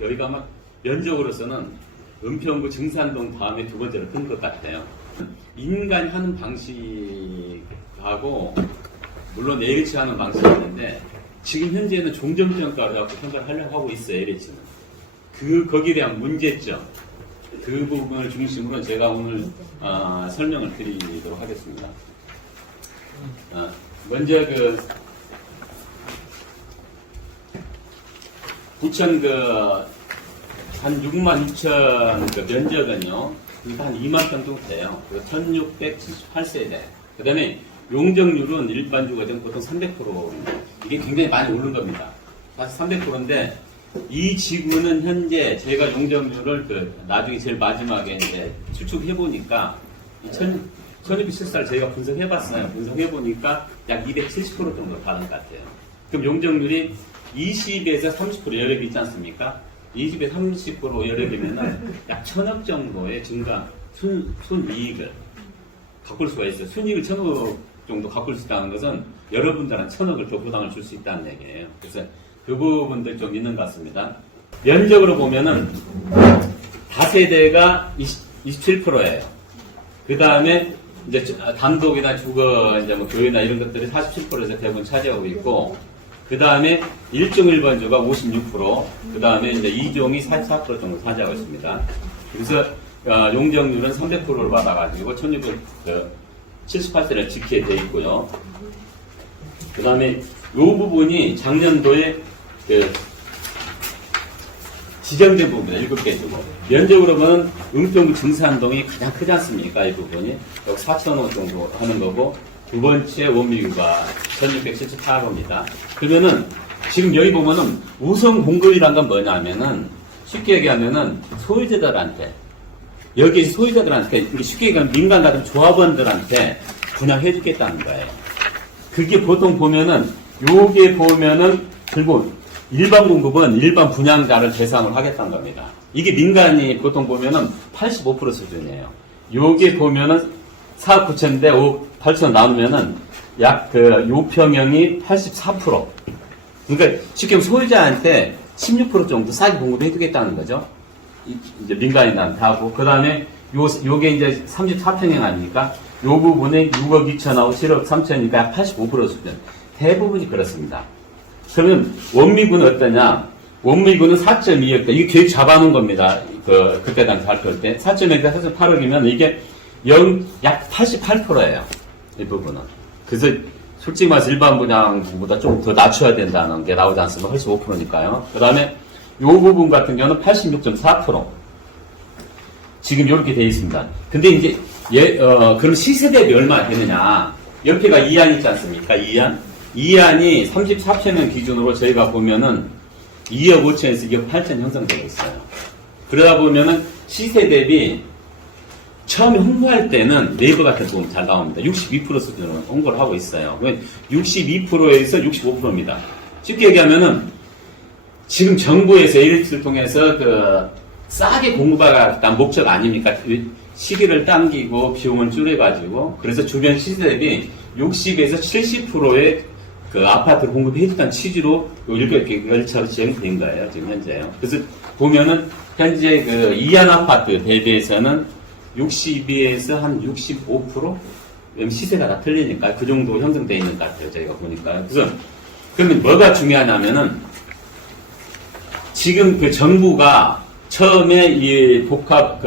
여기가 막 면적으로서는 은평구 증산동 다음에 두 번째로 큰 것 같아요. 인간이 하는 방식하고 물론 LH 하는 방식이 있는데 지금 현재는 종전평가를 갖고 평가를 하려고 하고 있어요. LH는. 거기에 대한 문제점 그 부분을 중심으로 제가 오늘 설명을 드리도록 하겠습니다. 먼저 부천 한 6만 6천 면적은요, 한 2만 평 정도 돼요. 1678세대. 그 다음에 용적률은 일반 주거든 보통 300%입니다. 이게 굉장히 많이 오른 겁니다. 사실 300%인데, 이 지구는 현재 제가 용적률을 나중에 제일 마지막에 이제 추측해보니까, 1274를 저희가 분석해봤어요. 분석해보니까 약 270% 정도 가는 것 같아요. 그럼 용적률이 20에서 30% 여력이 있지 않습니까? 20에서 30% 여력이면은 약 1000억 정도의 증가, 순이익을 가꿀 수가 있어요. 순이익을 1000억 정도 가꿀 수 있다는 것은 여러분들한테 1000억을 더 보상을 줄 수 있다는 얘기예요. 그래서 그 부분들 좀 있는 것 같습니다. 면적으로 보면은 다세대가 27%예요. 그 다음에 이제 단독이나 주거, 이제 뭐 교회나 이런 것들이 47%에서 대부분 차지하고 있고, 그 다음에 1종 1번주가 56%, 그 다음에 이제 2종이 44% 정도 차지하고 있습니다. 그래서 용적률은 300%를 받아가지고 1678세를 지키게 돼 있고요. 그 다음에 이 부분이 작년도에 지정된 부분이에요. 7개 주고. 면적으로 보면 은평구 증산동이 가장 크지 않습니까? 이 부분이. 여기 4,000원 정도 하는 거고, 두 번째 원미구가 1678호입니다. 그러면은 지금 여기 보면은 우선 공급이란 건 뭐냐면은 쉽게 얘기하면은 소유자들한테, 여기 소유자들한테, 쉽게 얘기하면 민간 같은 조합원들한테 분양해 주겠다는 거예요. 그게 보통 보면은 요게 보면은 결국 일반 공급은 일반 분양자를 대상으로 하겠다는 겁니다. 이게 민간이 보통 보면은 85% 수준이에요. 요게 보면은 4억 9천인데 5억 8천 나누면은 약 요평형이 84%. 그러니까 쉽게 소유자한테 16% 정도 싸게 공급해 주겠다는 거죠. 이제 민간인한테 하고, 그 다음에 요게 이제 34평형 아닙니까? 요 부분에 6억 2천하고 7억 3천이니까 약 85% 수준. 대부분이 그렇습니다. 그러면 원미구는 어떠냐? 원미구는 4.2억, 이게 계획 잡아놓은 겁니다. 그때 당시 발표할 때. 4.2억, 4.8억이면 이게 약 88%예요. 이 부분은. 그래서 솔직히 말해서 일반 분양보다 좀 더 낮춰야 된다는 게 나오지 않습니까? 훨씬 5%니까요. 그 다음에 요 부분 같은 경우는 86.4%. 지금 이렇게 되어 있습니다. 근데 이제, 그럼 시세 대비 얼마나 되느냐. 옆에가 2안 있지 않습니까? 2안. 2안이 34평형 기준으로 저희가 보면은 2억 5천에서 2억 8천 형성되고 있어요. 그러다 보면은 시세 대비 처음에 홍보할 때는 네이버 같은 부분 잘 나옵니다. 62% 수준으로 홍보를 하고 있어요. 62%에서 65%입니다. 쉽게 얘기하면은 지금 정부에서 LH를 통해서 싸게 공급하겠다는 목적 아닙니까? 시기를 당기고 비용을 줄여가지고, 그래서 주변 시세 대비 60에서 70%의 아파트를 공급해주다는 취지로 이렇게 열차로 진행된 거예요. 지금 현재요. 그래서 보면은 현재 2안 아파트 대비해서는 62에서 한 65%? 시세가 다 틀리니까 그 정도 형성되어 있는 것 같아요. 저희가 보니까. 그래서 그러면 뭐가 중요하냐면은 지금 정부가 처음에 이 복합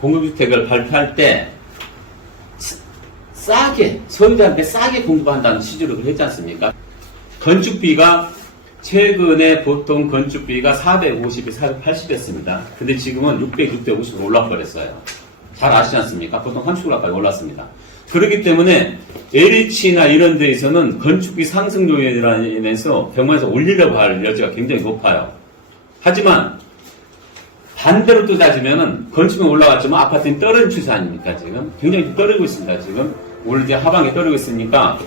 공급주택을 발표할 때 싸게, 소유자한테 싸게 공급한다는 취지로 했지 않습니까? 건축비가 최근에 보통 건축비가 450에 480이었습니다. 근데 지금은 600, 650으로 올라버렸어요. 잘 아시지 않습니까? 보통 30%까지 올랐습니다. 그렇기 때문에 LH나 이런 데에서는 건축비 상승 요인으로 인해서 병원에서 올리려고 할 여지가 굉장히 높아요. 하지만 반대로 또 따지면은 건축비 올라갔지만 아파트는 떨어진 추세 아닙니까? 지금 굉장히 떨어지고 있습니다. 지금 올 이제 하반기에 떨어지고 있으니까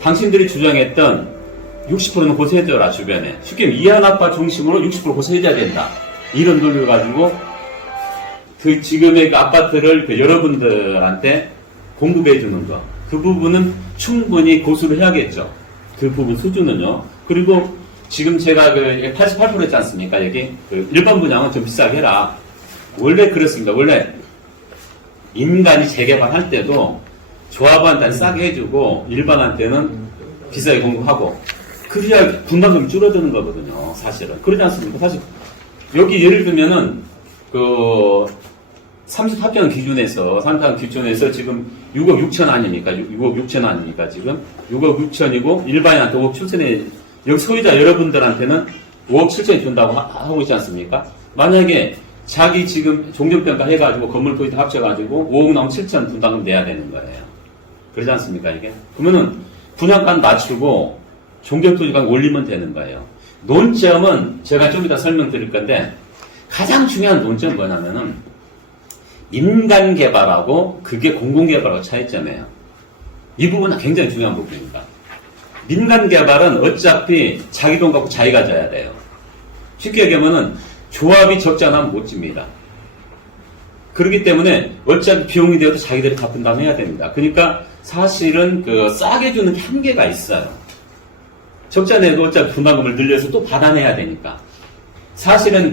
당신들이 주장했던 60%는 고세해줘라 주변에. 쉽게 이한 아파트 중심으로 60% 고세해줘야 된다. 이런 논리를 가지고 지금의 아파트를 여러분들한테 공급해주는 거. 그 부분은 충분히 고수를 해야겠죠. 그 부분 수준은요. 그리고 지금 제가 그 88% 했지 않습니까? 여기 그 일반 분양은 좀 비싸게 해라. 원래 그렇습니다. 원래 인간이 재개발할 때도 조합한테는 싸게 해주고 일반한테는 비싸게 공급하고 그래야 분담금이 줄어드는 거거든요. 사실은 그러지 않습니까? 사실 여기 예를 들면은 그 34평 기준에서 34평 기준에서 지금 6억 6천 아닙니까? 6억 6천 아닙니까? 지금 6억 6천이고 일반인한테 5억 7천에 여기 소유자 여러분들한테는 5억 7천이 준다고 하고 있지 않습니까? 만약에 자기 지금 종전평가 해가지고 건물 토지 합쳐가지고 5억 나오면 7천 분담금 내야 되는 거예요. 그러지 않습니까, 이게? 그러면은 분양가 낮추고 종전토지가 올리면 되는 거예요. 논점은 제가 좀 이따 설명드릴 건데 가장 중요한 논점은 뭐냐면은 민간 개발하고 그게 공공 개발하고 차이점이에요. 이 부분은 굉장히 중요한 부분입니다. 민간 개발은 어차피 자기 돈 갖고 자기가 져야 돼요. 쉽게 얘기하면은 조합이 적지 않으면 못 집니다. 그렇기 때문에 어차피 비용이 되어도 자기들이 다 분담해야 됩니다. 그러니까 사실은 그 싸게 주는 게 한계가 있어요. 적자 내도 어차피 분담금을 늘려서 또 받아내야 되니까. 사실은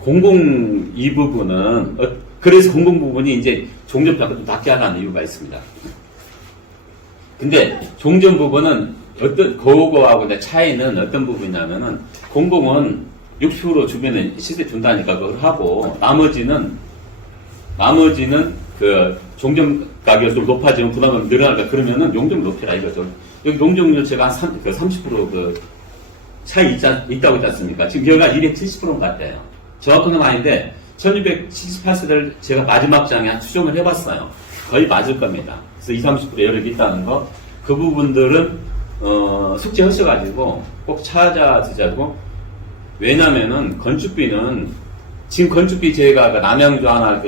공공 이 부분은 그래서 공공 부분이 이제 종전평가도 낮게 하라는 이유가 있습니다. 근데 종전 부분은 어떤 그거하고 차이는 어떤 부분이냐면은 공공은 60% 주변에 시세 준다니까 그걸 하고 나머지는 그 종전 가격이 좀 높아지면 부담금이 늘어나니까 그러면은 용적률 높이라 이거죠. 여기 용적률 제가 한 30% 차이 있다고 했지 않습니까? 지금 여기가 270%인 것 같아요. 정확한 건 아닌데 1678세대를 제가 마지막 장에 추정을 해봤어요. 거의 맞을 겁니다. 그래서 20-30% 여력이 있다는 거. 그 부분들은 숙제하셔가지고 꼭 찾아드자고. 왜냐면은 건축비는 지금 건축비 제가 남양주 하나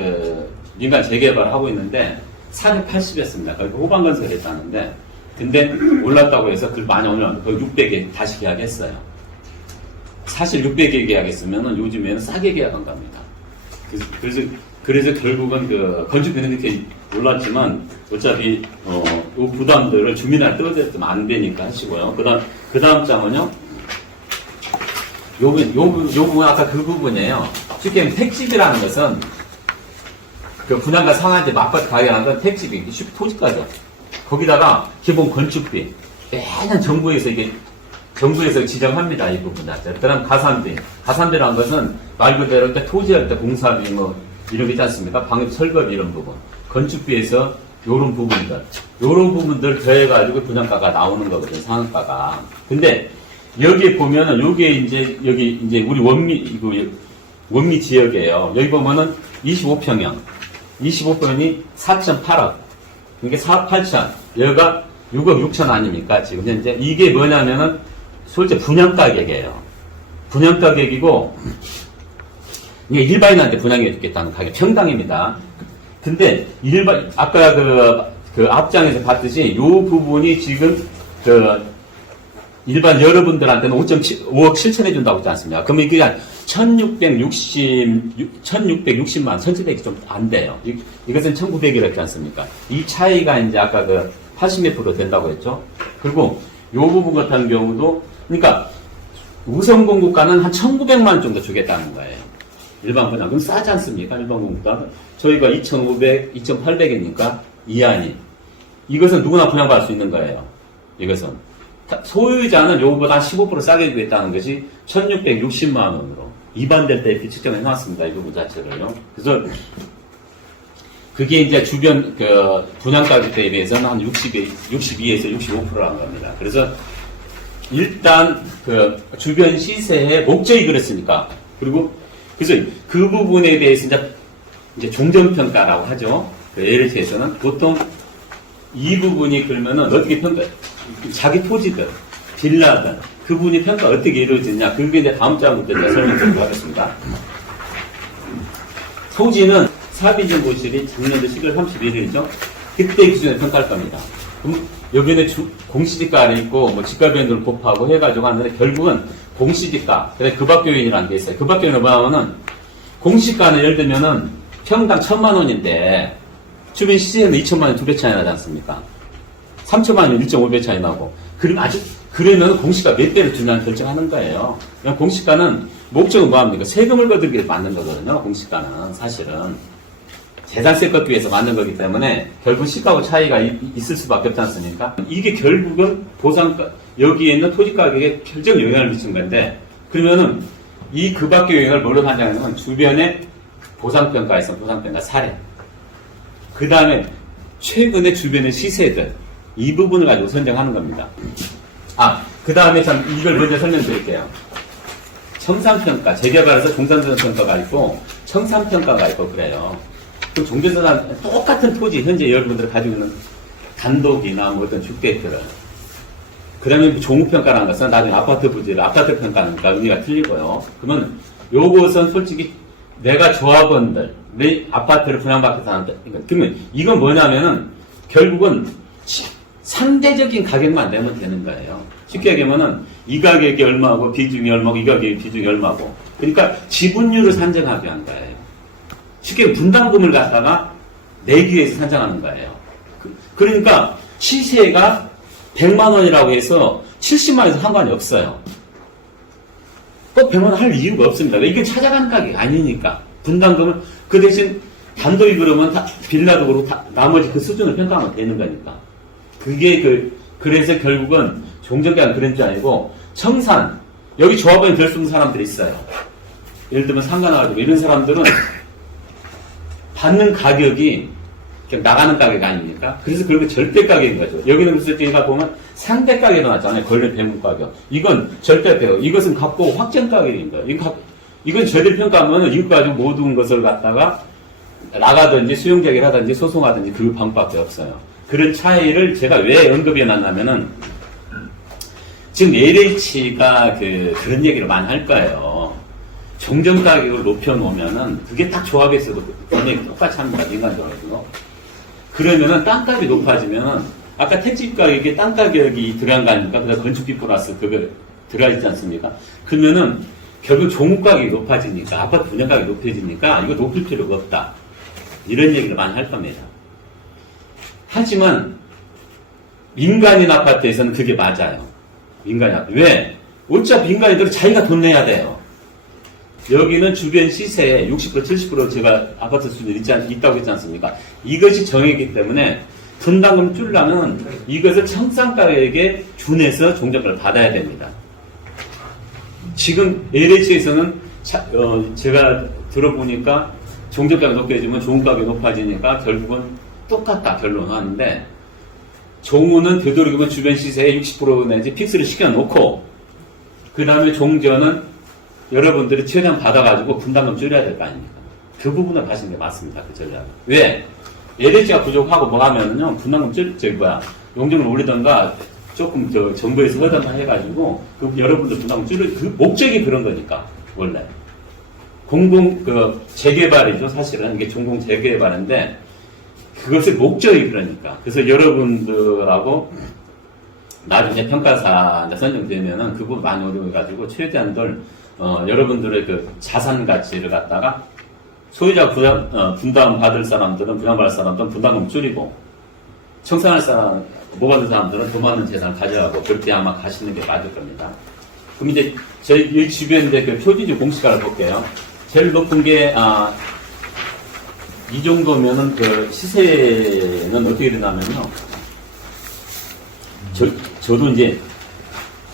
민간 재개발 하고 있는데 480이었습니다. 거기 호반건설 했다는데 근데 올랐다고 해서 그 많이 올랐는데 거의 600에 다시 계약했어요. 사실 600에 계약했으면은 요즘에는 싸게 계약한 겁니다. 그래서 결국은 건축비는 이렇게 올랐지만 어차피 이 부담들을 주민한테 떠들면 안 되니까 하시고요. 그 다음 장은요. 요 부분 아까 그 부분이에요. 쉽게 얘기하면 택집이라는 것은 그 분양가 상한제 맞바트 가격하는 건 택집이 쉽게 토지가죠. 거기다가 기본 건축비 매년 정부에서 지정합니다. 이 부분 자체. 그 다음 가산비라는 것은 말 그대로 토지할 때 공사비 이런 게 있지 않습니까? 방역 설거지 이런 부분. 건축비에서 요런 부분들 더해가지고 분양가가 나오는 거거든요. 상한가가. 근데 여기 보면은 여기 이제 우리 원미 지역이에요. 여기 보면은 25평이 4,800억. 이게 4억 8천. 여기가 6억 6천 아닙니까? 지금 현재. 이게 뭐냐면은 솔직히 분양가격이에요. 분양가격이고, 이게 일반인한테 분양해 주겠다는 가격 평당입니다. 근데 아까 그 앞장에서 봤듯이 요 부분이 지금 일반 여러분들한테는 5억 7천 해준다고 했지 않습니까? 그러면 이게 한 1660만, 1700이 좀 안 돼요. 이것은 1900이라 했지 않습니까? 이 차이가 이제 아까 80몇 프로 된다고 했죠? 그리고 요 부분 같은 경우도, 그러니까 우선 공급가는 한 1900만 정도 주겠다는 거예요. 일반 분양. 그럼 싸지 않습니까? 일반 공급가. 저희가 2500, 2800이니까 이하니. 이것은 누구나 분양받을 수 있는 거예요. 이것은. 소유자는 요거보다 한 15% 싸게 주겠다는 것이 1660만 원으로 위반될 때 이렇게 측정해 놨습니다. 이 부분 자체를요. 그래서 그게 이제 주변 분양가격 대비해서는 한 62에서 65%라는 겁니다. 그래서 일단 주변 시세의 목적이 그랬으니까. 그래서 그 부분에 대해서 이제 종전평가라고 하죠. LH에서는 보통 이 부분이 그러면은 어떻게 자기 토지들, 빌라들, 그 부분이 평가 어떻게 이루어지냐. 그게 이제 다음 장부터 설명드리도록 하겠습니다. 토지는 사비정보실이 작년도 11월 31일이죠. 그때 기준에 평가할 겁니다. 그럼 여기는 공시지가를 있고, 지가 변동을 곱하고 해가지고 하는데, 결국은 공시지가, 급압교인이라는 게 있어요. 급압교인은 뭐냐면은, 공시가는 예를 들면은, 평당 1000만 원인데, 주변 시세는 2천만 원 2배 차이 나지 않습니까? 3천만 원 1.5배 차이 나고, 그리고 아주 그러면 공시가 몇 대를 주냐를 결정하는 거예요. 공시가는 목적은 뭐합니까? 세금을 거두기 위해서 만든 거거든요. 공시가는 사실은 재산세 걷기 위해서 만든 거기 때문에 결국 시가하고 차이가 있을 수밖에 없지 않습니까? 이게 결국은 보상가, 여기에 있는 토지 가격에 결정 영향을 미친 건데, 그러면은 이 그 밖의 영향을 뭘로 판단하냐면 주변에 보상평가에서 보상평가 사례, 그 다음에 최근에 주변의 시세들, 이 부분을 가지고 선정하는 겁니다. 그 다음에 참 이걸 먼저 설명드릴게요. 청산평가, 재개발에서 종산전환평가가 있고 청산평가가 있고 그래요. 그 종전전환 똑같은 토지, 현재 여러분들이 가지고 있는 단독이나 뭐 어떤 주택들을, 그 다음에 종후평가라는 것은 나중에 아파트 부지를 아파트 평가하니까 의미가 틀리고요. 그러면 요것은 솔직히 내가 조합원들, 내 아파트를 분양받고 사는데, 그러면 이건 뭐냐면은 결국은 상대적인 가격만 내면 되는 거예요. 쉽게 얘기하면은 이 가격이 얼마고 비중이 얼마고 이 가격이 비중이 얼마고, 그러니까 지분율을 산정하게 한 거예요. 쉽게 분담금을 갖다가 내기 위해서 산정하는 거예요. 그러니까 시세가 100만 원이라고 해서 70만 원에서 상관이 없어요. 꼭 100만 원 할 이유가 없습니다. 이게 찾아가는 가격이 아니니까. 분담금을 그 대신 단독이 그러면 빌라도 그렇고 나머지 그 수준을 평가하면 되는 거니까. 그게 그래서 결국은 종전계약 그런 줄 아니고 청산, 여기 조합원이 될 수 있는 사람들이 있어요. 예를 들면 상관해가지고 이런 사람들은 받는 가격이 그냥 나가는 가격이 아닙니까? 그래서 그렇게 절대 가격인 거죠. 여기는 그래서 저희가 보면 상대 가격이 나왔잖아요. 권리 배분 가격. 이건 절대 가격. 이것은 값고 확정 가격인 거예요. 이건 저희들 평가하면 이것 가지고 모든 것을 갖다가 나가든지 수용자격을 하든지 소송하든지 그 방법밖에 없어요. 그런 차이를 제가 왜 언급해 놨냐면은 지금 LH가 그런 얘기를 많이 할 거예요. 종전 가격을 높여놓으면은 그게 딱 조합에서도 분명히 똑같이 합니다. 인간적으로. 그러면은 땅값이 높아지면은 아까 택지 가격에 땅 가격이 들어간 거 아닙니까? 그다음 건축비 플러스 그거 들어가 있지 않습니까? 그러면은 결국 종목 가격이 높아지니까 아파트 분양 가격이 높아지니까 이거 높일 필요가 없다. 이런 얘기를 많이 할 겁니다. 하지만 민간인 아파트에서는 그게 맞아요. 민간인 아파트. 왜? 어차피 민간인들은 자기가 돈 내야 돼요. 여기는 주변 시세에 60% 70% 제가 아파트 수준 있다고 했지 않습니까? 이것이 정액이기 때문에 분담금 줄라면 이것을 청산가격에 준해서 종전가를 받아야 됩니다. 지금 LH에서는 제가 들어보니까 종전가가 높게 해주면 종가격이 높아지니까 결국은 똑같다 결론을 하는데, 종우는 되도록이면 주변 시세에 60% 내지 픽스를 시켜놓고 그 다음에 종전은 여러분들이 최대한 받아가지고 분담금 줄여야 될 거 아닙니까? 그 부분을 가시는 게 맞습니다. 그 전략은. 왜? LH가 부족하고 뭐 하면은요, 분담금 용적을 올리던가 조금 정부에서 허던가 해가지고 여러분들 분담금 그 목적이 그런 거니까, 원래. 재개발이죠, 사실은. 이게 종공 재개발인데, 그것의 목적이 그러니까. 그래서 여러분들하고 나중에 평가사 선정되면은 그 부분 많이 어려워가지고 최대한들 여러분들의 그 자산 가치를 갖다가 소유자 분담 받을 사람들은 분양받을 사람들은 분담금 줄이고, 청산할 사람 못 받은 사람들은 더 많은 재산을 가져가고 그렇게 아마 가시는 게 맞을 겁니다. 그럼 이제 저희 주변에 그 표지주 공시가를 볼게요. 제일 높은 게 이 정도면은 그 시세는 어떻게 되냐면요. 저도 이제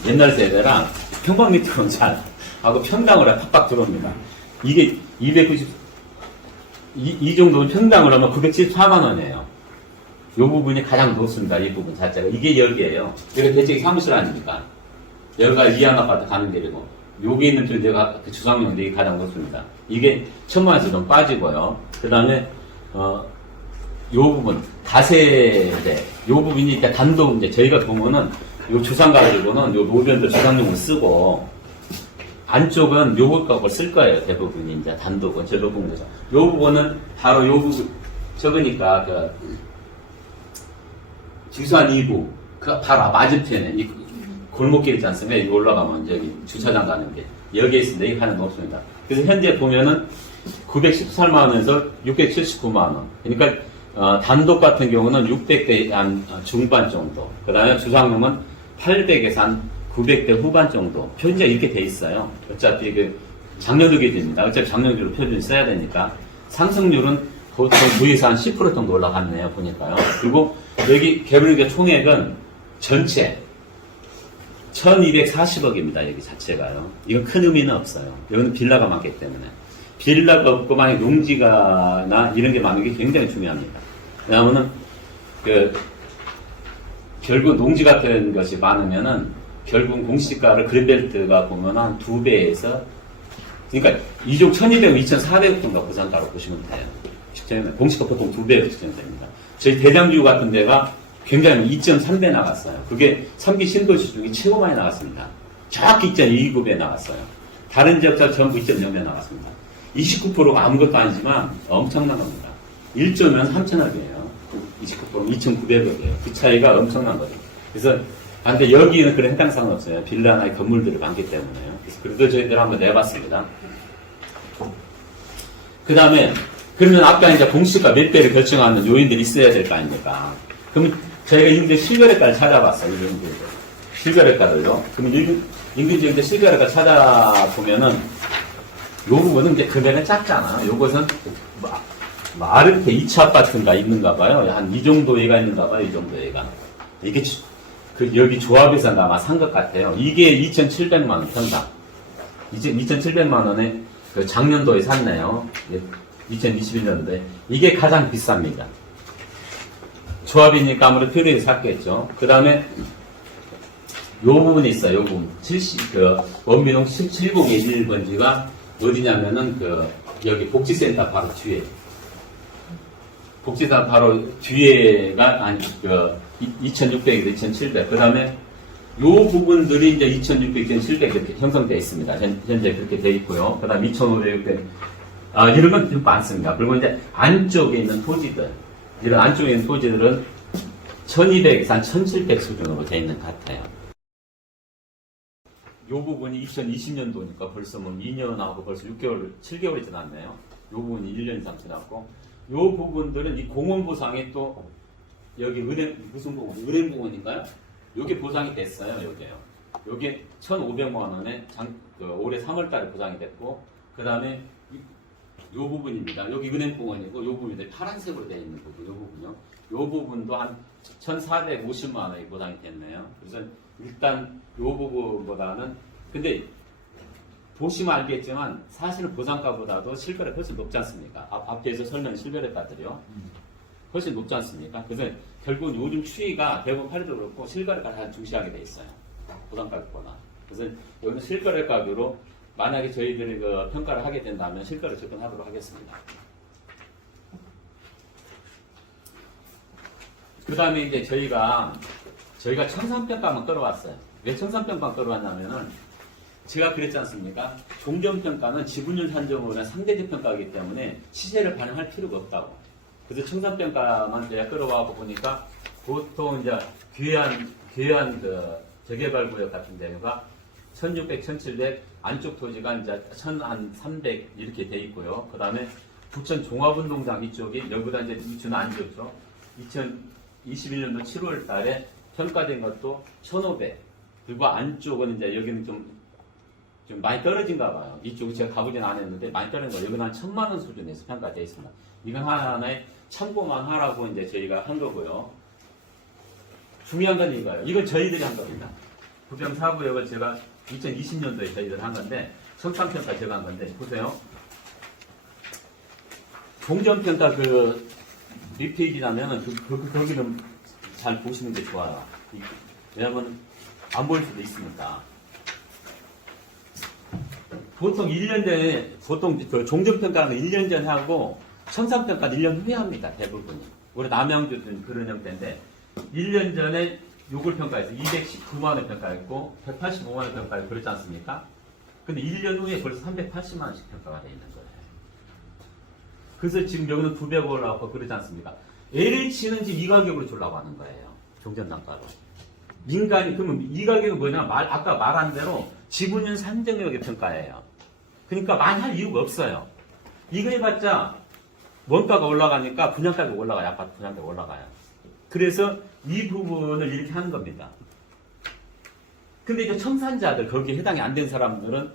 옛날 세대라 평방미터는 잘 하고 평당으로 팍팍 들어옵니다. 이게 290, 이 정도면 평당으로 하면 974만 원이에요. 이 부분이 가장 높습니다. 이 부분 자체가. 이게 여기에요. 이게 대체 사무실 아닙니까? 여기가 이한 아파트 가는 길이고, 여기 있는 빌드가 그 주상용인데 이게 가장 높습니다. 이게 1000만 원에서 좀 빠지고요. 그 다음에, 요 부분, 다세대, 요 부분이 그러니까 단독, 이제 저희가 보면은 요 주상 가지고는 요 노변들 주상용을 쓰고, 안쪽은 요것 갖고 쓸 거예요. 대부분이 이제 단독은 제일 높은 거죠. 요 부분은 바로 요 부분, 적으니까 지수한 2부, 그 바로 맞은편에, 이 골목길 있지 않습니까? 여기 올라가면 여기 주차장 가는 게. 여기에 있습니다. 이 하나는 없습니다. 그래서 현재 보면은 913만원에서 679만원. 그러니까, 단독 같은 경우는 600대 한 중반 정도. 그 다음에 주상용은 800에서 한 900대 후반 정도. 표준자 이렇게 돼 있어요. 어차피 그 작년도 기준입니다. 어차피 작년으로 표준을 써야 되니까. 상승률은 보통 9에서 한 10% 정도 올라갔네요. 보니까요. 그리고 여기 개발인가 총액은 전체 1240억입니다. 여기 자체가요. 이건 큰 의미는 없어요. 여기는 빌라가 많기 때문에. 빌라가 없고 만약 농지가나 이런 게 많은 게 굉장히 중요합니다. 왜냐하면은 결국 농지 같은 것이 많으면은 결국 공시지가를 그린벨트가 보면 한 2배에서 그러니까 이쪽 1200억, 2400억 정도 보상가로 보시면 돼요. 공시가 보통 2배로 측정됩니다. 저희 대장주 같은 데가 굉장히 2.3배 나갔어요. 그게 3기 신도시 중에 최고 많이 나갔습니다. 정확히 2.29배 나갔어요. 다른 지역자 전부 2.0배 나갔습니다. 29%가 아무것도 아니지만 엄청난 겁니다. 1조면 3천억이에요. 29%면 2,900억이에요. 그 차이가 엄청난 거죠. 그래서 근데 여기는 그런 해당 사항은 없어요. 빌라나 건물들이 많기 때문에요. 그래도 저희들 한번 내봤습니다. 그 다음에 그러면 아까 이제 공시가 몇 배를 결정하는 요인들이 있어야 될 거 아닙니까? 그럼 저희가 이제 실거래가를 찾아봤어요. 이런 실거래가를요. 그럼 인근지역대 실거래가 찾아보면은 요 부분은 이제 금액은 작잖아요. 요것은 아르케 2차 아파트인가 있는가 봐요. 한 이 정도 애가 있는가 봐요. 이 정도 애가. 이게 여기 조합에서 아마 산 것 같아요. 이게 2,700만 원 평당. 2,700만 원에 그 작년도에 샀네요. 2021년도에. 이게 가장 비쌉니다. 조합이니까 아무래도 필요해서 샀겠죠. 그 다음에 요 부분이 있어요. 요 부분. 원민홍 701번지가 어디냐면은 여기 복지센터 바로 뒤에. 복지센터 바로 뒤에가 2,600에서 2,700. 그 다음에 요 부분들이 이제 2,600, 2,700 이렇게 형성되어 있습니다. 현재 그렇게 되어 있고요. 그 다음 2,500, 600. 이런 건 좀 많습니다. 그리고 이제 안쪽에 있는 토지들. 이런 안쪽에 있는 토지들은 1,200에서 한 1,700 수준으로 되어 있는 것 같아요. 요 부분이 2020년도니까 벌써 뭐 2년하고 벌써 6개월, 7개월이 지났네요. 요 부분이 1년 이상 지났고. 요 부분들은 이 공원보상이 또 여기 무슨 공원? 은행공원인가요? 요게 보상이 됐어요, 요게요. 요게 1,500만 원에 올해 3월 달에 보상이 됐고, 그 다음에 요 부분입니다. 여기 은행공원이고, 요 부분이 파란색으로 되어 있는 부분, 요 부분요. 요 부분도 한 1,450만 원이 보상이 됐네요. 그래서 일단 요 부분보다는, 근데 보시면 알겠지만 사실은 보상가보다도 실거래 훨씬 높지 않습니까? 앞에서 설명한 실거래가들이요. 훨씬 높지 않습니까? 그래서 결국은 요즘 추이가 대부분 팔리도 그렇고 실거래가를 한 중시하게 돼 있어요. 보상가격보다. 그래서 여기는 실거래 가격으로 만약에 저희들이 평가를 하게 된다면 실거래 접근하도록 하겠습니다. 그 다음에 이제 저희가 청산평가만 끌어왔어요. 왜 청산평가만 끌어왔냐면은 제가 그랬지 않습니까? 종전평가는 지분율 산정으로 한 상대적 평가이기 때문에 시세를 반영할 필요가 없다고. 그래서 청산평가만 제가 끌어와 보니까 보통 이제 귀한 재개발구역 같은 데가 1,600, 1,700 안쪽 토지가 이제 1,300 이렇게 돼 있고요. 그 다음에 부천 종합운동장 이쪽이 여기다 이제 주는 안 좋죠. 2021년도 7월 달에 평가된 것도 1,500. 그리고 안쪽은 이제 여기는 좀 많이 떨어진가 봐요. 이쪽은 제가 가보진 않았는데 많이 떨어진 거. 여기는 한 1,000만 원 수준에서 평가되어 있습니다. 이건 하나의 참고만 하라고 이제 저희가 한 거고요. 중요한 건 이거예요. 이건 저희들이 한 겁니다. 부평 사구역을 제가 2020년도에 저희들 한 건데, 청산평가 제가 한 건데, 보세요. 종전평가 리페이지라면은 거기는 잘 보시는 게 좋아요. 왜냐면 안 보일 수도 있으니까. 보통 1년 전에, 종전평가는 1년 전에 하고, 청산평가는 1년 후에 합니다. 대부분이. 우리 남양주는 그런 형태인데, 1년 전에 요걸 평가해서 219만 원 평가했고, 185만 원 평가했고, 그렇지 않습니까? 근데 1년 후에 벌써 380만 원씩 평가가 되어 있는 거예요. 그래서 지금 여기는 200 올라가고 그러지 않습니까? LH는 지금 이 가격으로 주려고 하는 거예요. 종전단가로. 민간이, 그러면 이 가격은 뭐냐? 아까 말한 대로 지분율 산정력의 평가예요. 그러니까 많이 할 이유가 없어요. 이거 해봤자 원가가 올라가니까 분양가가 올라가요. 아파트 분양가가 올라가요. 그래서 이 부분을 이렇게 하는 겁니다. 근데 이제 청산자들, 거기에 해당이 안 된 사람들은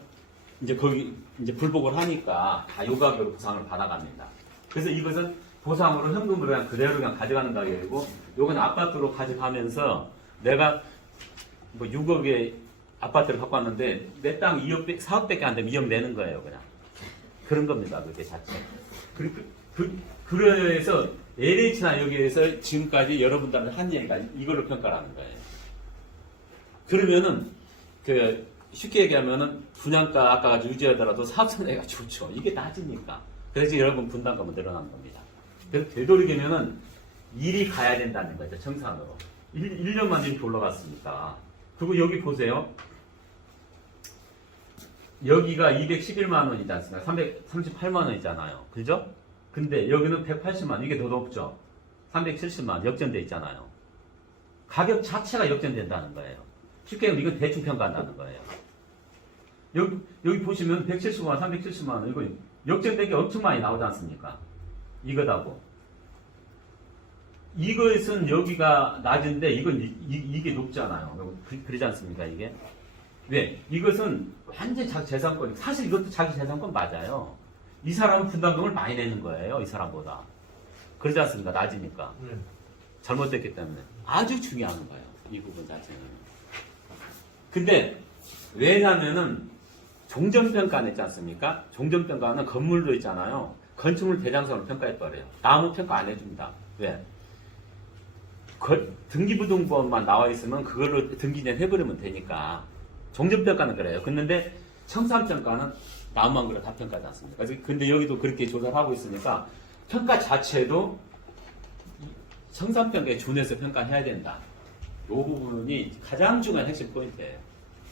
이제 거기 이제 불복을 하니까 다 요가비로 보상을 받아갑니다. 그래서 이것은 보상으로 현금으로 그냥 그대로 그냥 가져가는 가격이고, 요건 아파트로 가져가면서 내가 뭐 6억의 아파트를 갖고 왔는데 내 땅 2억, 4억밖에 안 되면 2억 내는 거예요, 그냥. 그런 겁니다, 그게 자체. 그래서 LH나 여기에서 지금까지 여러분들한테 한 얘기가 이걸로 평가를 하는 거예요. 그러면은, 쉽게 얘기하면은, 분양가 아까 유지하더라도 사업성내가 좋죠. 이게 낮으니까. 그래서 여러분 분담금은 늘어난 겁니다. 그래서 되도록이면은, 일이 가야 된다는 거죠, 청산으로. 1년만 이렇게 올라갔으니까. 그리고 여기 보세요. 여기가 211만 원이지 않습니까? 338만 원이잖아요. 그죠? 근데 여기는 180만 원. 이게 더 높죠? 370만 원. 역전돼 있잖아요. 가격 자체가 역전된다는 거예요. 쉽게 얘기하면 이건 대충 평가한다는 거예요. 여기 보시면 170만 원, 370만 원. 이거 역전되기 엄청 많이 나오지 않습니까? 이거다고. 이것은 여기가 낮은데 이게 높잖아요. 그러지 않습니까? 이게? 왜? 이것은 완전 자기 재산권, 사실 이것도 자기 재산권 맞아요. 이 사람은 분담금을 많이 내는 거예요. 이 사람보다. 그러지 않습니까? 낮으니까. 잘못됐기 때문에. 아주 중요한 거예요. 이 부분 자체는. 근데 왜냐면은 종전평가는 있지 않습니까? 종전평가는 건물도 있잖아요. 건축물 대장성을 평가해버려요. 나무 평가 안 해줍니다. 왜? 등기부등본만 나와 있으면 그걸로 등기전 해버리면 되니까. 종전평가는 그래요. 근데 청산평가는 나무만 그래 다 평가하지 않습니까? 근데 여기도 그렇게 조사를 하고 있으니까 평가 자체도 청산평가에 준해서 평가해야 된다. 이 부분이 가장 중요한 핵심 포인트예요.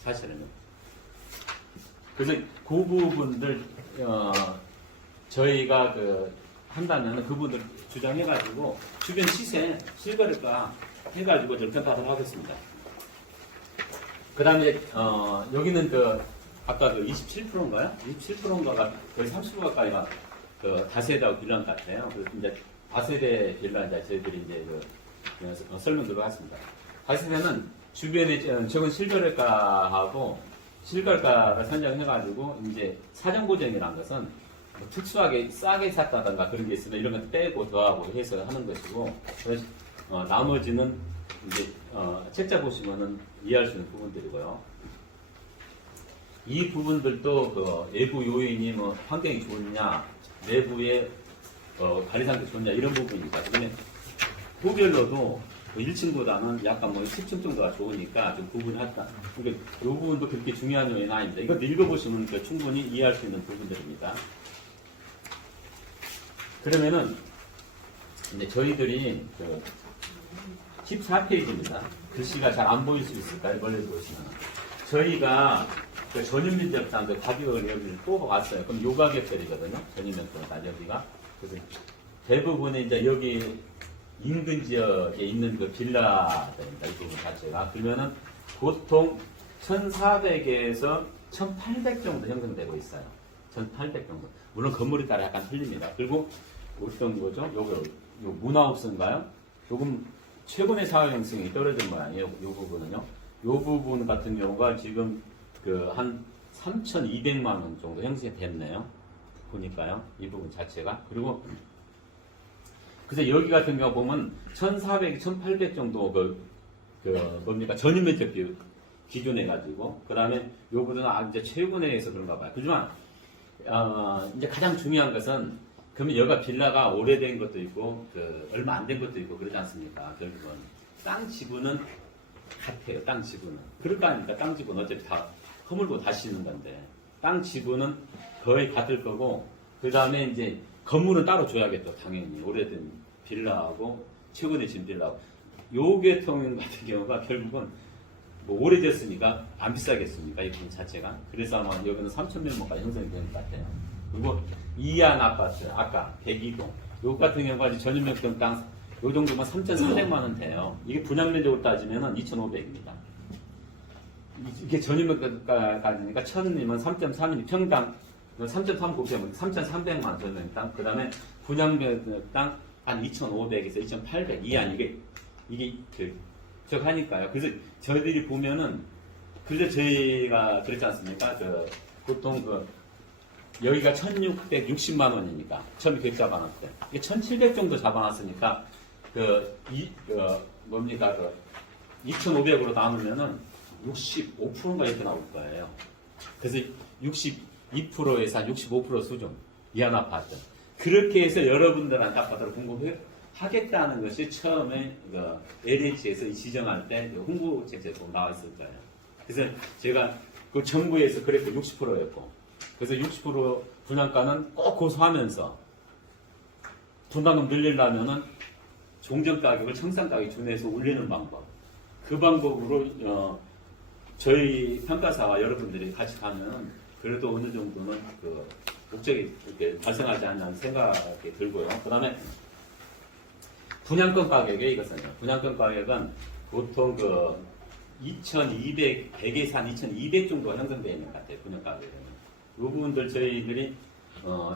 사실은요. 그래서 그 부분들 저희가 한다면 그분들 주장해가지고 주변 시세 실거래가 해가지고 좀 평가를 하겠습니다. 그 다음에 여기는 아까 27%인가요? 27%인가가 거의 30% 가까이가 다세대하고 빌라 같아요. 그래서 이제 다세대 빌라 이제 저희들이 이제 설명 들어갔습니다. 다세대는 주변에 적은 실거래가하고 실거래가를 선정해가지고 이제 사전보증이라는 것은 뭐 특수하게 싸게 샀다던가 그런 게 있으면 이런 거 빼고 더하고 해서 하는 것이고, 그래서 나머지는 이제 책자 보시면은 이해할 수 있는 부분들이고요. 이 부분들도 외부 요인이 뭐 환경이 좋느냐, 내부의 관리 상태 좋느냐 이런 부분입니다. 그다음에 호별로도 1층보다는 약간 뭐 10층 정도가 좋으니까 좀 구분하다. 그러니까 이 부분도 그렇게 중요한 요인은 아닙니다. 이거 읽어보시면 충분히 이해할 수 있는 부분들입니다. 그러면은 이제 저희들이 14페이지입니다. 글씨가 잘 안 보일 수 있을까요? 멀리서 보시면. 저희가 전인민족단들 가격을 여기를 또 왔어요. 그럼 요 가격들이거든요. 전인민족단 여기가. 그래서 대부분의 이제 여기 인근 지역에 있는 빌라들입니다. 이 부분 자체가. 그러면은 보통 1,400에서 1,800 정도 형성되고 있어요. 1,800 정도. 물론 건물에 따라 약간 틀립니다. 그리고 어떤 거죠? 요 문하우스인가요? 조금 최근의 사회 형성이 떨어진 모양이에요. 요 부분은요. 요 부분 같은 경우가 지금 한 3,200만 원 정도 형성이 됐네요. 보니까요. 이 부분 자체가. 그리고 그래서 여기 같은 경우 보면 1,400, 1,800 정도 뭡니까? 전인면적 기준해 가지고 그 다음에 요 부분은 이제 최근에서 그런가 봐요. 그지만 이제 가장 중요한 것은 그러면 여기가 빌라가 오래된 것도 있고 얼마 안 된 것도 있고 그러지 않습니까? 결국은 땅 지분은 같아요. 땅 지분은 그럴 거 아닙니까? 땅 지분은 어차피 다 허물고 다시 있는 건데 땅 지분은 거의 같을 거고 그 다음에 이제 건물은 따로 줘야겠죠. 당연히 오래된 빌라하고 최근에 지은 빌라하고 요 계통 같은 경우가 결국은 뭐 오래됐으니까 안 비싸겠습니까? 이 부분 자체가. 그래서 아마 여기는 3,000명까지 형성이 되는 것 같아요. 그리고 이안 아파트, 아까 102동. 요 같은 경우가 전인면적 땅, 요 정도면 3,400만 원 돼요. 이게 분양면적으로 따지면 2,500입니다. 이게 전인면적가니까 1,000이면 3.3이니 평당 3.3 곱하면 3,300만 원 전면 땅. 그 다음에 분양면적 땅 한 2,500에서 2,800 이안 이게 하니까요. 그래서 저희들이 보면은 그래서 저희가 그랬지 않습니까? 보통 여기가 1660만 원이니까, 처음에 계획 잡아놨을 때. 이게 1700 정도 잡아놨으니까, 뭡니까, 2500으로 나누면은 65%가 이렇게 나올 거예요. 그래서 62%에서 한 65% 수준, 이한 아파트. 그렇게 해서 여러분들한테 아파트를 공급하겠다는 것이 처음에 LH에서 지정할 때 홍보책에도 나와 있을 거예요. 그래서 제가 그 정부에서 그랬고 60%였고, 그래서 60% 분양가는 꼭 고수하면서 분담금 늘리려면은 종전가격을 청산가격에 준해서 올리는 방법. 그 방법으로 저희 평가사와 여러분들이 같이 가면 그래도 어느 정도는 목적이 이렇게 발생하지 않는 생각이 들고요. 그 다음에 분양권 가격에 이것은요. 분양권 가격은 보통 2200, 100에서 한 2200 정도가 형성되어 있는 것 같아요. 분양 가격은. 이 부분들 저희들이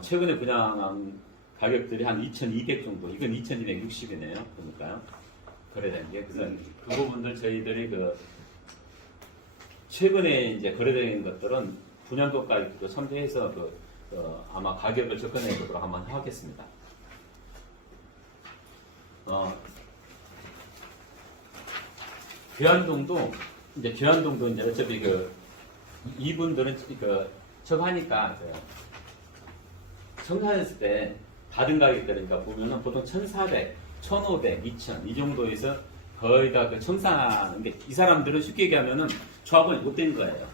최근에 분양한 가격들이 한 2200 정도, 이건 2260이네요. 그러니까요. 거래된 게. 그래서 그 부분들 저희들이 최근에 이제 거래된 것들은 분양권 가격도 참조해서 아마 가격을 접근해 보도록 한번 하겠습니다. 교환동도 이제 어차피 이분들은 저거 하니까 청산했을 때 받은 가격들이니까 보면은 보통 1,400, 1,500, 2,000 이 정도에서 거의 다 청산하는데 이 사람들은 쉽게 얘기하면은 조합원이 못 된 거예요.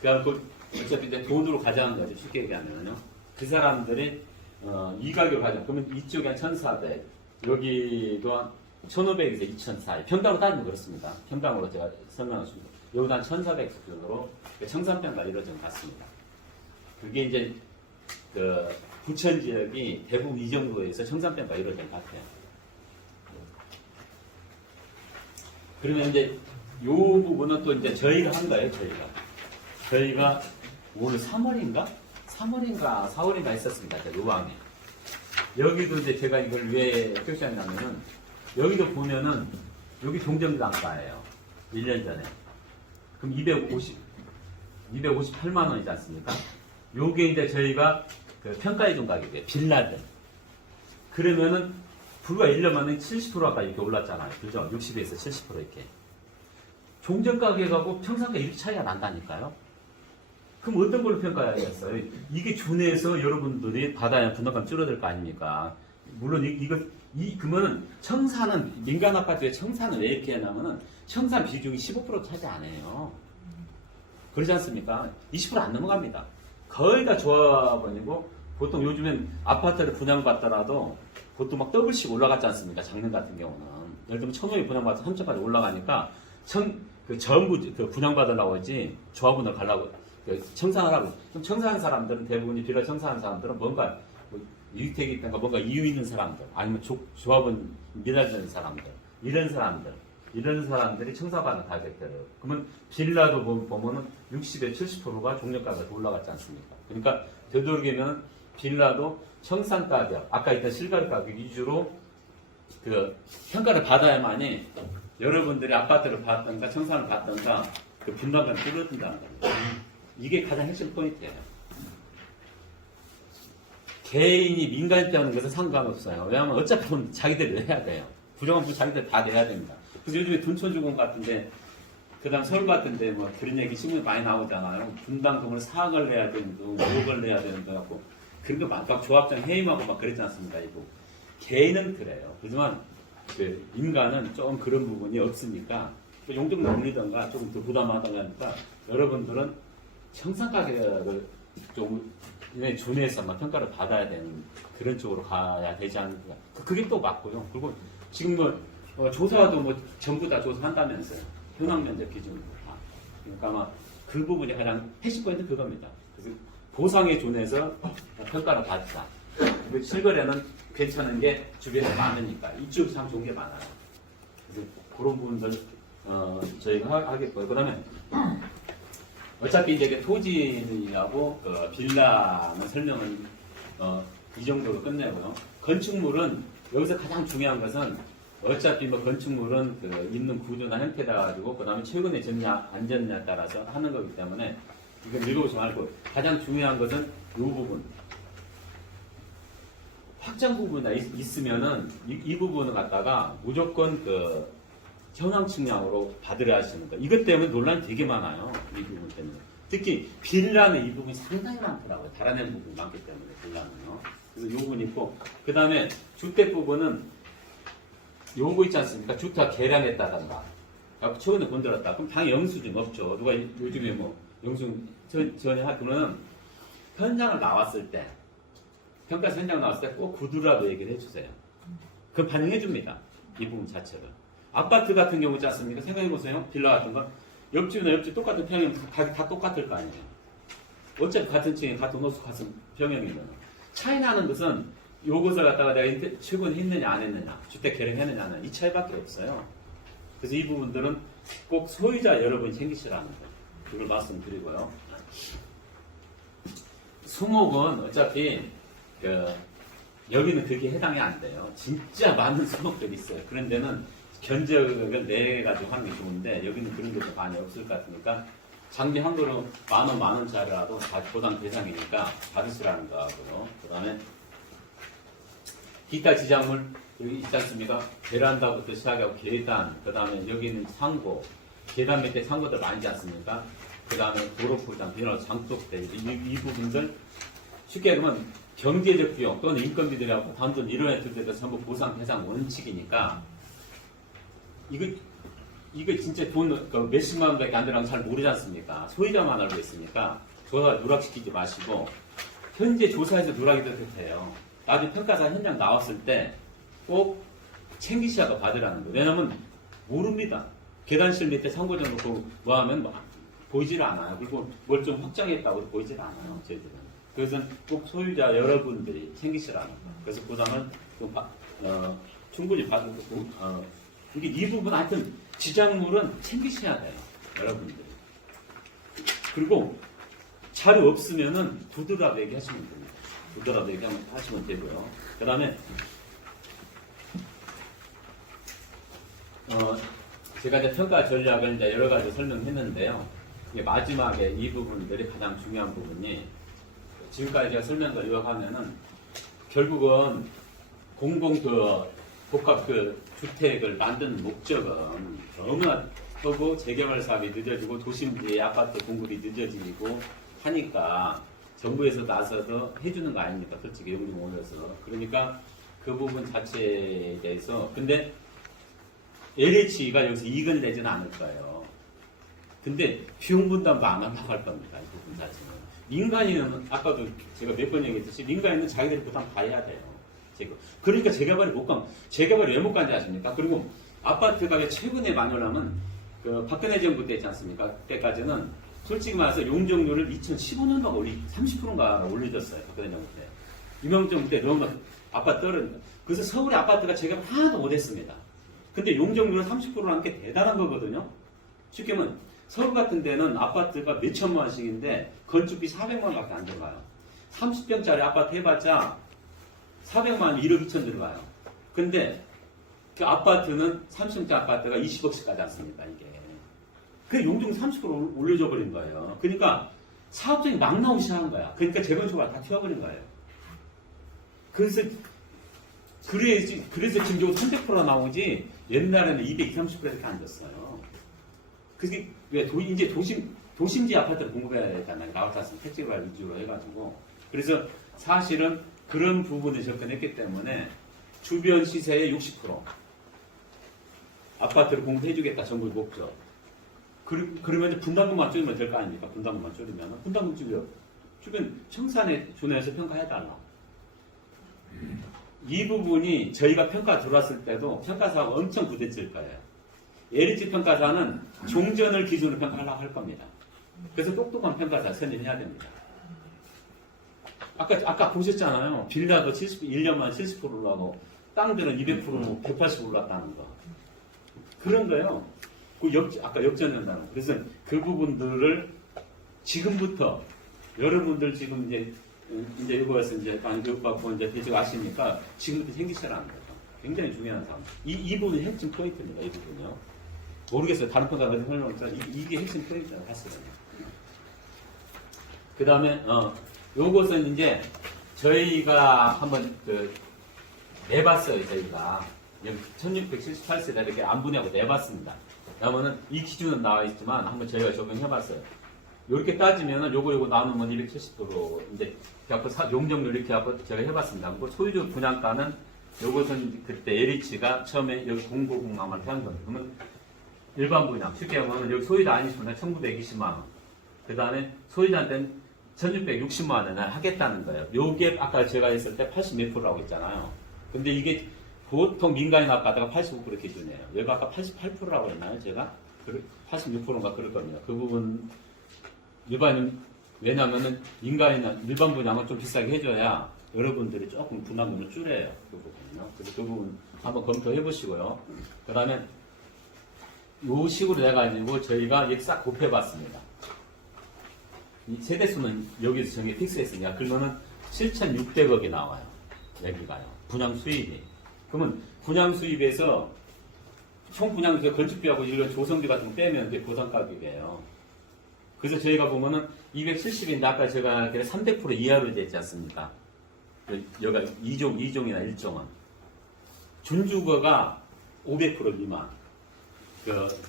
그래갖고 어차피 이제 돈으로 가져간 거죠. 쉽게 얘기하면요. 그 사람들이 이 가격을 가져. 그러면 이쪽에 한 1,400, 여기도 한 1,500에서 2,000 사이. 평당으로 따지면 그렇습니다. 평당으로 제가 설명하십니다. 여기도 한 1,400 수준으로 청산평가 이루어진 것 같습니다. 그게 이제 부천 지역이 대부분 이 정도에서 청산평가 이루어진 것 같아요. 그러면 이제 요 부분은 또 이제 저희가 한 거예요, 저희가 오늘 3월인가 4월인가 했었습니다. 요방에. 여기도 이제 제가 이걸 왜 표시하냐면은, 여기도 보면은, 여기 동정단가예요. 1년 전에. 그럼 258만 원이지 않습니까? 요게 이제 저희가 평가해준 가격이에요. 빌라들. 그러면은, 불과 1년 만에 70%가 이렇게 올랐잖아요. 그죠? 60에서 70% 이렇게. 종전 가격하고 평상가 이렇게 차이가 난다니까요? 그럼 어떤 걸로 평가하겠어요? 이게 준해서 여러분들이 받아야 분담금 줄어들 거 아닙니까? 물론 그러면은 청산은, 민간 아파트의 청산은 왜 이렇게 해냐면은 청산 비중이 15% 차지 안 해요. 그러지 않습니까? 20% 안 넘어갑니다. 거의 다 조합원이고, 보통 요즘엔 아파트를 분양받더라도 그것도 막 더블씩 올라갔지 않습니까? 작년 같은 경우는. 예를 들면 1,500 분양받아서 3,000까지 올라가니까 전부 분양받으려고 하지 조합원을 가려고 청산하라고. 그럼 청산하는 사람들은 대부분이 빌라 청산하는 사람들은 뭔가 유택이 있던가 뭔가 이유 있는 사람들, 아니면 조합원 미달되는 사람들, 이런 사람들이 청산받는 가격대를. 그러면 빌라도 보면은 60에 70%가 종료가가 올라갔지 않습니까? 그러니까 되도록이면 빌라도 청산 가격, 아까 있던 실거래 가격 위주로 평가를 받아야만이 여러분들이 아파트를 받던가 청산을 받던가 분담금이 줄어든다는 겁니다. 이게 가장 핵심 포인트예요. 개인이 민간입자하는 것은 상관없어요. 왜냐하면 어차피 자기들이 해야 돼요. 부정한 자기들 다 내야 됩니다. 그래서 요즘에 둔촌주공 같은데, 그 다음 서울 같은데 뭐 그런 얘기 신문에 많이 나오잖아요. 분담금을 4억을 내야 되는데 5억을 내야 되는데 하고 그런 거 막 조합장 해임하고 막 그랬지 않습니까? 이거 개인은 그래요. 하지만 민간은 좀 그런 부분이 없으니까 용적률 올리던가 조금 더 부담하던가 하니까 여러분들은 청산 가격을 좀 준해서 평가를 받아야 되는 그런 쪽으로 가야 되지 않을까. 그게 또 맞고요. 그리고 지금 조사도 전부 다 조사한다면서요. 현황 면적 기준으로 다. 그러니까 아마 그 부분이 가장 핵심 포인트 그겁니다. 그래서 보상에 준해서 평가를 받자. 그리고 실거래는 괜찮은 게 주변에 많으니까. 이쪽 참 좋은 게 많아요. 그래서 그런 부분들 저희가 하겠고요. 그 다음에 어차피 이제 토지하고 빌라는 설명은 이 정도로 끝내고요. 건축물은 여기서 가장 중요한 것은 어차피 뭐 건축물은 그 있는 구조나 형태다 가지고 그다음에 최근에 정냐 안 졌냐에 따라서 하는 거기 때문에 이건 읽어보지 말고 가장 중요한 것은 이 부분 확장 부분이 있으면은 이 부분을 갖다가 무조건 그 현황 측량으로 받으려 하시는 거. 이것 때문에 논란이 되게 많아요. 이 부분 때문에. 특히 빌라는 이 부분이 상당히 많더라고요. 달아내는 부분이 많기 때문에 빌라는요. 그래서 이 부분이 있고 그 다음에 주택 부분은 요거 있지 않습니까? 주택 개량했다던가 최근에 건드렸다. 그럼 당연히 영수증 없죠. 누가 요즘에 뭐 영수증 전에 하면은 현장을 나왔을 때 평가서 현장 나왔을 때 꼭 구두라도 얘기를 해주세요. 그럼 반영해줍니다. 이 부분 자체를. 아파트 같은 경우 있지 않습니까? 생각해보세요. 빌라 같은 거. 옆집이나 옆집 똑같은 평형 다 똑같을 거 아니에요. 어차피 같은 층에 같은 호수 같은 평형이면. 차이 나는 것은 요것을 갖다가 내가 최근에 했느냐 안 했느냐, 주택 개량했느냐는 이 차이밖에 없어요. 그래서 이 부분들은 꼭 소유자 여러분이 챙기시라는 거. 그걸 말씀드리고요. 수목은 어차피 여기는 그게 해당이 안 돼요. 진짜 많은 수목들이 있어요. 그런 데는 견적을 내가지고 하는 게 좋은데 여기는 그런 것도 많이 없을 것 같으니까 장비 한 그릇 만원짜리라도 다 보상 대상이니까 받으시라는 거 하고요. 그 다음에 기타 지작물 여기 있지 않습니까? 베란다부터 시작하고 계단, 그 다음에 여기는 상고, 계단 밑에 상고들 많이 있지 않습니까? 그 다음에 도로포장, 비닐 장독대 이 부분들 쉽게 얘기하면 경제적 비용 또는 인건비들하고 단돈 이런 애들도 전부 보상 대상 원칙이니까 이거 진짜 돈 몇십만 원밖에 안 들어가면 잘 모르지 않습니까? 소유자만 알고 있으니까 조사 누락시키지 마시고 현재 조사에서 누락이 돼요. 나중에 평가사 현장 나왔을 때 꼭 챙기셔야 받으라는 거예요. 왜냐면 모릅니다. 계단실 밑에 상고 정도 뭐 하면 보이질 않아요. 그리고 뭘 좀 확장했다고 보이질 않아요. 저희들은. 그래서 꼭 소유자 여러분들이 챙기시라는 거예요. 그래서 보상을 좀 충분히 받고 이게 이 부분 하여튼 지작물은 챙기셔야 돼요. 여러분들이. 그리고 자료 없으면은 부드럽게 얘기하시면 됩니다. 부드럽게 얘기하시면 되고요. 그 다음에 제가 이제 평가 전략을 이제 여러 가지 설명했는데요. 마지막에 이 부분들이 가장 중요한 부분이 지금까지 제가 설명을 요약하면은 결국은 공공 복합 주택을 만드는 목적은 너무나 크고 재개발 사업이 늦어지고 도심지의 아파트 공급이 늦어지고 하니까 정부에서 나서서 해주는 거 아닙니까? 솔직히 용좀 올려서. 그러니까 그 부분 자체에 대해서 근데 LH가 여기서 이익을 내지는 않을 거예요. 근데 비용 분담도 안 한다고 할 겁니다. 이 부분 자체는. 민간인은 아까도 제가 몇 번 얘기했듯이 민간인은 자기들이 부담 다 해야 돼요. 그러니까 재개발이 못 가면 재개발이 왜 못 간지 아십니까? 그리고 아파트 가격 최근에 많이 올라면 박근혜 정부 때 있지 않습니까? 그때까지는 솔직히 말해서 용적률을 2015년도가 30%인가 올려줬어요. 박근혜 정부 때. 이명박 정부 때 너무 아파트 떨어진다. 그래서 서울의 아파트가 재개발 하나도 못했습니다. 근데 용적률은 30%라는 게 대단한 거거든요. 쉽게 말하면 서울 같은 데는 아파트가 몇 천만 원씩인데 건축비 400만 원밖에 안 들어가요. 30평짜리 아파트 해봤자 400만 원 1억 2천 들어가요. 근데 그 아파트는 30평짜리 아파트가 20억씩 가지 않습니까, 이게. 그 용적 30% 올려줘 버린 거예요. 그러니까 사업적인 막 나오기 시작한 거야. 그러니까 재건축을 다 튀어버린 거예요. 그래서 지금 300% 나오지 옛날에는 220, 30%밖에 안 줬어요. 그게 왜 이제 도심지 아파트를 공급해야 되잖아요. 나와서 택지개발 위주로 해가지고. 그래서 사실은 그런 부분에 접근했기 때문에 주변 시세의 60% 아파트를 공급해주겠다 정부의 목적. 그러면 이제 분담금만 줄이면 될 거 아닙니까? 분담금만 줄이면 분담금 줄여. 주변 청산에 준해서 평가해달라. 이 부분이 저희가 평가 들어왔을 때도 평가사하고 엄청 부딪힐 거예요. LH 평가사는 종전을 기준으로 평가하려고 할 겁니다. 그래서 똑똑한 평가사 선임해야 됩니다. 아까 보셨잖아요. 빌라도 1년만 70% 올라가고 땅들은 200%, 180% 올랐다는 거. 그런 거예요. 아까 역전된다는 거. 그래서 그 부분들을 지금부터 여러분들 지금 이제 이거에서 이제 교육받고 이제 대책 아시니까 지금부터 생기시라는 거예요. 굉장히 중요한 사항. 이 부분이 핵심 포인트입니다. 이 부분이요. 모르겠어요. 다른 분들 어디 설명할지. 이게 핵심 포인트예요. 사실은. 그 다음에, 요것은 이제 저희가 한번 내봤어요. 저희가. 1678세대 이렇게 안분하고 내봤습니다. 그러면은 이 기준은 나와 있지만 한번 저희가 적용해봤어요. 이렇게 따지면은 요거 나누면 270도로 이제 용적률 이렇게 하고 제가 해봤습니다. 그리고 소유주 분양가는 요것은 그때 LH가 처음에 여기 공고공항을 한 건. 그러면 일반 분양 쉽게 하면 여기 소유자 아니시면 1920만 원. 그 다음에 소유자한테는 1660만 원을 하겠다는 거예요. 요게 아까 제가 했을 때 80몇%라고 했잖아요. 근데 이게 보통 민간인 아파트가 85% 기준이에요. 여기 아까 88%라고 했나요? 제가? 86%인가 그럴 겁니다. 그 부분 일반인 왜냐하면은 민간인 일반 분양은 좀 비싸게 해줘야 여러분들이 조금 분담금을 줄여요. 그 부분요. 그래서 그 부분 한번 검토해 보시고요. 그 다음에 요 식으로 돼가지고 저희가 이렇게 싹 곱해봤습니다. 이 세대수는 여기서 정해 픽스했으니까 그러면은 7,600억이 나와요. 여기가요. 분양 수입이. 그러면 분양 수입에서 총 분양 건축비하고 이런 조성비 같은 거 빼면 그게 고상 가격이에요. 그래서 저희가 보면은 270인데 아까 제가 300% 이하로 되지 않습니까? 여기가 2종이나 1종은. 준주거가 500% 미만.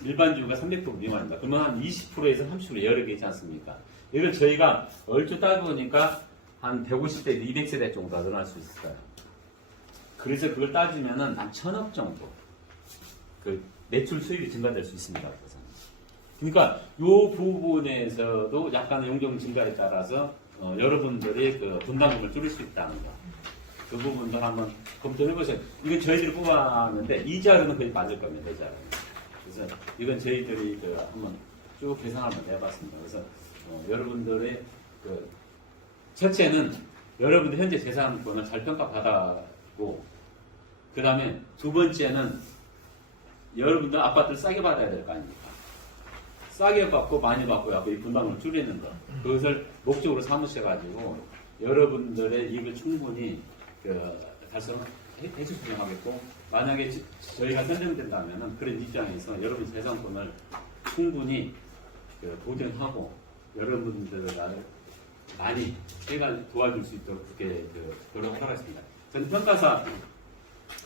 일반 주거가 300% 미만입니다. 그러면 한 20%에서 30% 여러 개 있지 않습니까? 이걸 저희가 얼추 따져보니까 한 150대, 200세대 정도가 늘어날 수 있어요. 그래서 그걸 따지면은 한 1,000억 정도 매출 수입이 증가될 수 있습니다. 그러니까 이 부분에서도 약간의 용적 증가에 따라서 여러분들이 분담금을 줄일 수 있다는 거. 그 부분도 한번 검토해 보세요. 이건 저희들이 뽑았는데 이자료는 거의 맞을 겁니다. 이자료는. 그래서 이건 저희들이 한번 쭉 계산 한번 해봤습니다. 그래서 여러분들의 첫째는 여러분들 현재 재산권을 잘 평가받았고 그 다음에 두 번째는 여러분들 아파트를 싸게 받아야 될 거 아닙니까? 싸게 받고 많이 받고 약간 이 분담을 줄이는 것. 그것을 목적으로 삼으셔가지고 여러분들의 이익을 충분히 달성해 주시면 하겠고 만약에 저희가 선정된다면 그런 입장에서 여러분 재산권을 충분히 보존하고 여러분들을 많이 도와줄 수 있도록 그렇게 노력하도록 하겠습니다. 저는 평가사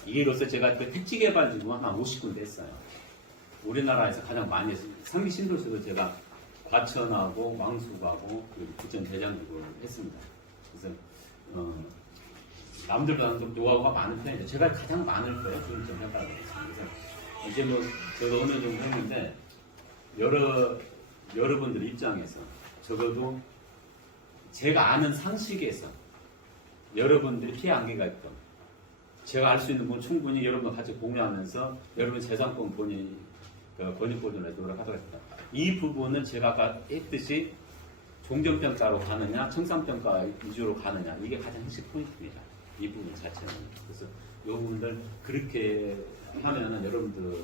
이로써 제가 택지개발지구 한 50군데 했어요. 우리나라에서 가장 많이 했습니다. 상기 신도시도 제가 과천하고 왕숙하고 부천 대장주를 했습니다. 그래서 남들보다는 좀 노하우가 많은 편인데 제가 가장 많을 거예요. 지금 좀 해봐야 되겠습니다. 그래서 이제 제가 어느 정도 했는데 여러분들 입장에서 적어도 제가 아는 상식에서 여러분들이 피해 안개가 있건 제가 알 수 있는 건 충분히 여러분과 같이 공유하면서 여러분 재산권 권익보존에 노력하도록 했습니다. 이 부분은 제가 아까 했듯이 종전평가로 가느냐 청산평가 위주로 가느냐 이게 가장 핵심 포인트입니다. 이 부분 자체는. 그래서 이 부분들 그렇게 하면은 여러분들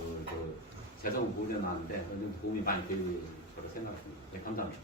재산권 보존하는데 도움이 많이 될 거라고 생각합니다. 네, 감사합니다.